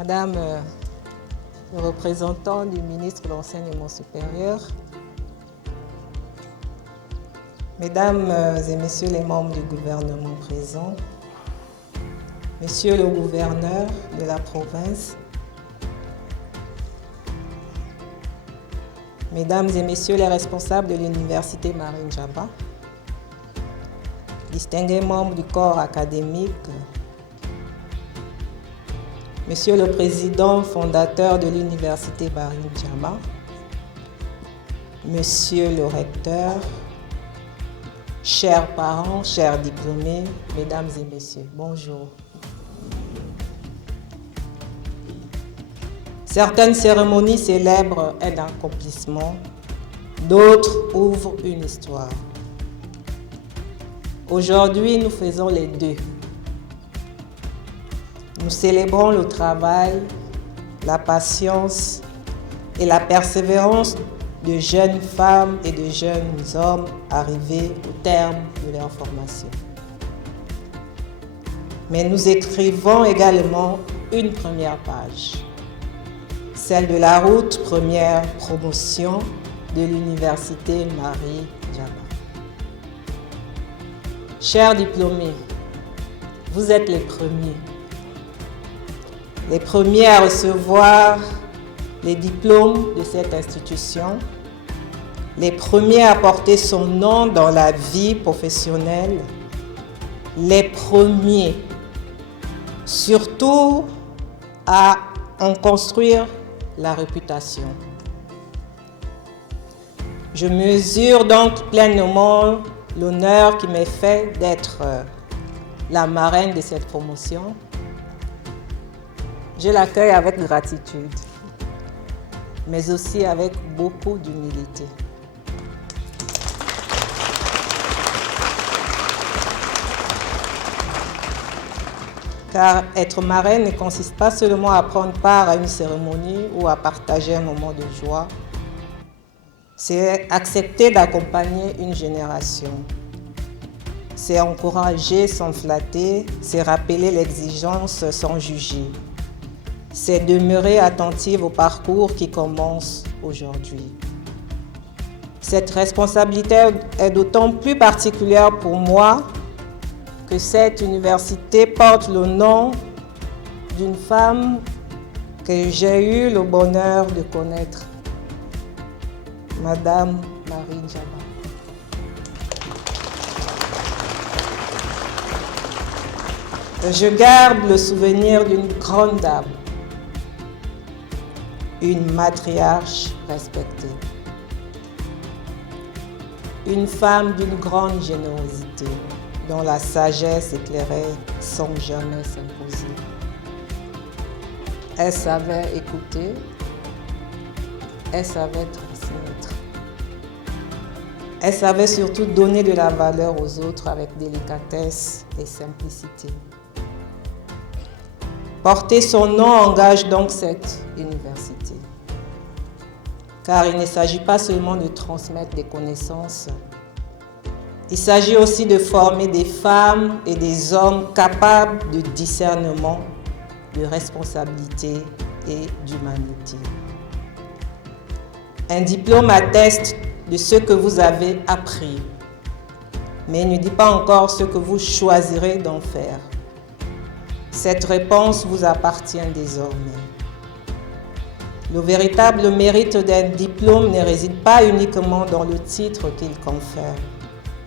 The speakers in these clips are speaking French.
Madame le représentant du ministre de l'Enseignement supérieur, Mesdames et Messieurs les membres du gouvernement présents, Monsieur le gouverneur de la province, Mesdames et Messieurs les responsables de l'Université Marine Djaba, distingués membres du corps académique, Monsieur le Président fondateur de l'Université Marine Djaba, Monsieur le recteur, chers parents, chers diplômés, Mesdames et Messieurs, bonjour. Certaines cérémonies célèbrent un accomplissement, d'autres ouvrent une histoire. Aujourd'hui, nous faisons les deux. Nous célébrons le travail, la patience et la persévérance de jeunes femmes et de jeunes hommes arrivés au terme de leur formation. Mais nous écrivons également une première page, celle de la route première promotion de l'Université Marine Djaba. Chers diplômés, vous êtes les premiers à recevoir les diplômes de cette institution, les premiers à porter son nom dans la vie professionnelle, les premiers surtout à en construire la réputation. Je mesure donc pleinement l'honneur qui m'est fait d'être la marraine de cette promotion. Je l'accueille avec gratitude, mais aussi avec beaucoup d'humilité. Car être marraine ne consiste pas seulement à prendre part à une cérémonie ou à partager un moment de joie. C'est accepter d'accompagner une génération. C'est encourager sans flatter, c'est rappeler l'exigence sans juger. C'est demeurer attentive au parcours qui commence aujourd'hui. Cette responsabilité est d'autant plus particulière pour moi que cette université porte le nom d'une femme que j'ai eu le bonheur de connaître, Madame Marine Djaba. Je garde le souvenir d'une grande dame, une matriarche respectée, une femme d'une grande générosité, dont la sagesse éclairait sans jamais s'imposer. Elle savait écouter, elle savait transmettre. Elle savait surtout donner de la valeur aux autres avec délicatesse et simplicité. Porter son nom engage donc cette université. Car il ne s'agit pas seulement de transmettre des connaissances, il s'agit aussi de former des femmes et des hommes capables de discernement, de responsabilité et d'humanité. Un diplôme atteste de ce que vous avez appris, mais il ne dit pas encore ce que vous choisirez d'en faire. Cette réponse vous appartient désormais. Le véritable mérite d'un diplôme ne réside pas uniquement dans le titre qu'il confère.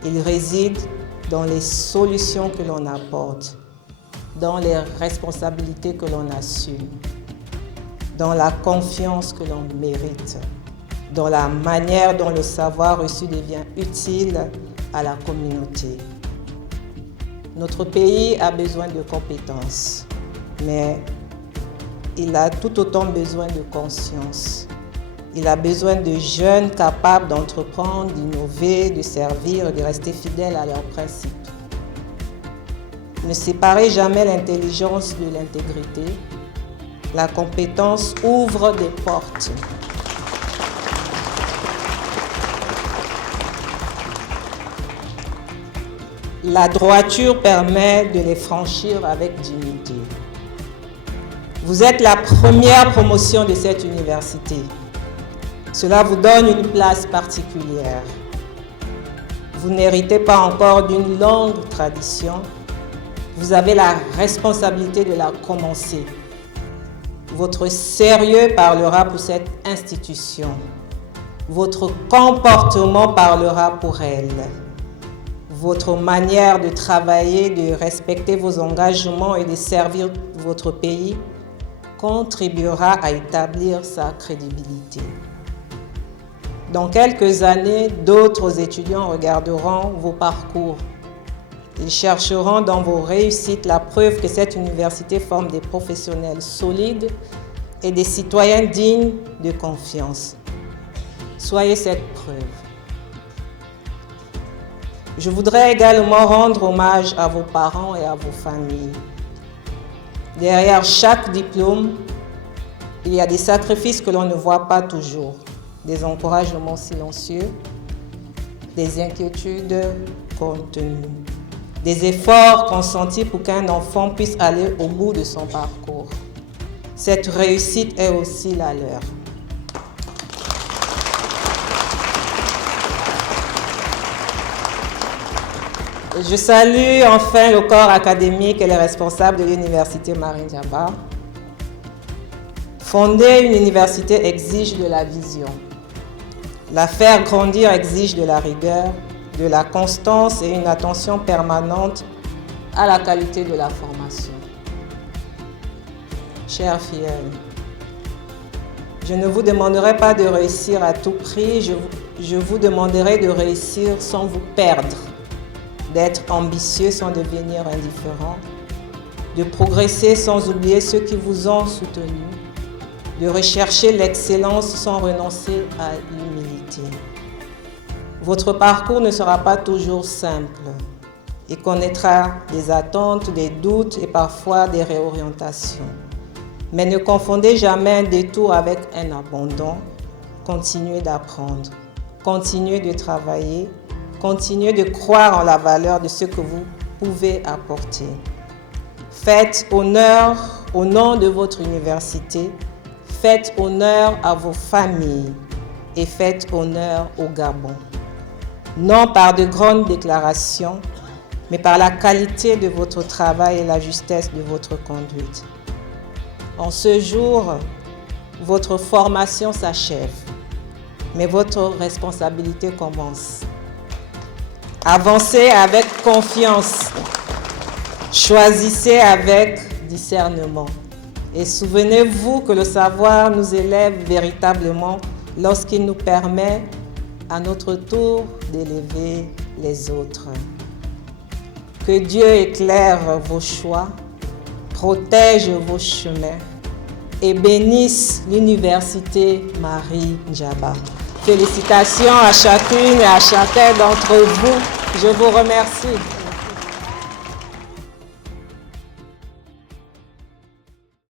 Il réside dans les solutions que l'on apporte, dans les responsabilités que l'on assume, dans la confiance que l'on mérite, dans la manière dont le savoir reçu devient utile à la communauté. Notre pays a besoin de compétences, mais il a tout autant besoin de conscience. Il a besoin de jeunes capables d'entreprendre, d'innover, de servir et de rester fidèles à leurs principes. Ne séparez jamais l'intelligence de l'intégrité. La compétence ouvre des portes. La droiture permet de les franchir avec dignité. Vous êtes la première promotion de cette université. Cela vous donne une place particulière. Vous n'héritez pas encore d'une longue tradition. Vous avez la responsabilité de la commencer. Votre sérieux parlera pour cette institution. Votre comportement parlera pour elle. Votre manière de travailler, de respecter vos engagements et de servir votre pays contribuera à établir sa crédibilité. Dans quelques années, d'autres étudiants regarderont vos parcours. Ils chercheront dans vos réussites la preuve que cette université forme des professionnels solides et des citoyens dignes de confiance. Soyez cette preuve. Je voudrais également rendre hommage à vos parents et à vos familles. Derrière chaque diplôme, il y a des sacrifices que l'on ne voit pas toujours, des encouragements silencieux, des inquiétudes contenues, des efforts consentis pour qu'un enfant puisse aller au bout de son parcours. Cette réussite est aussi la leur. Je salue enfin le corps académique et les responsables de l'université Marine Djaba. Fonder une université exige de la vision. La faire grandir exige de la rigueur, de la constance et une attention permanente à la qualité de la formation. Chers fidèles, je ne vous demanderai pas de réussir à tout prix, je vous demanderai de réussir sans vous perdre, d'être ambitieux sans devenir indifférent, de progresser sans oublier ceux qui vous ont soutenu, de rechercher l'excellence sans renoncer à l'humilité. Votre parcours ne sera pas toujours simple. Il connaîtra des attentes, des doutes et parfois des réorientations. Mais ne confondez jamais un détour avec un abandon. Continuez d'apprendre, continuez de travailler, continuez de croire en la valeur de ce que vous pouvez apporter. Faites honneur au nom de votre université, faites honneur à vos familles et faites honneur au Gabon. Non par de grandes déclarations, mais par la qualité de votre travail et la justesse de votre conduite. En ce jour, votre formation s'achève, mais votre responsabilité commence. Avancez avec confiance, choisissez avec discernement et souvenez-vous que le savoir nous élève véritablement lorsqu'il nous permet à notre tour d'élever les autres. Que Dieu éclaire vos choix, protège vos chemins et bénisse l'université Marine Djaba. Félicitations à chacune et à chacun d'entre vous. Je vous remercie.